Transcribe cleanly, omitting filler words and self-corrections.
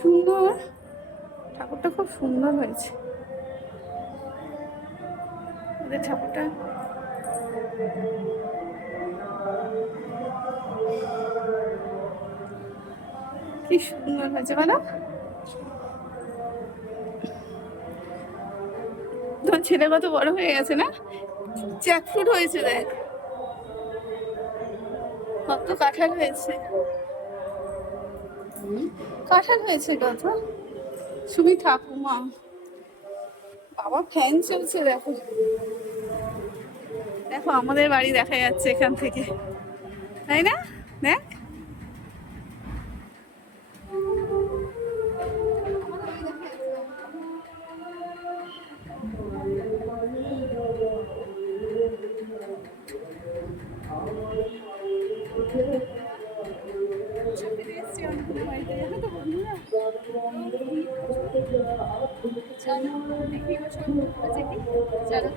সুন্দর, ঠাকুরটা খুব সুন্দর হয়েছে। ওদের ঠাকুরটা কি সুন্দর হয়েছে বলো। তোমার ছেলে কত বড় হয়ে গেছে না? জ্যাকফ্রুট হয়েছে দেখ, কত কাঁঠাল হয়েছে, কাঁঠাল হয়েছে কত। সুমি ঠাকুমা, বাবা ফ্যান চলছে দেখো, দেখো আমাদের বাড়ি দেখা যাচ্ছে এখান থেকে, তাই না? দেখ চলো দেখি, চলো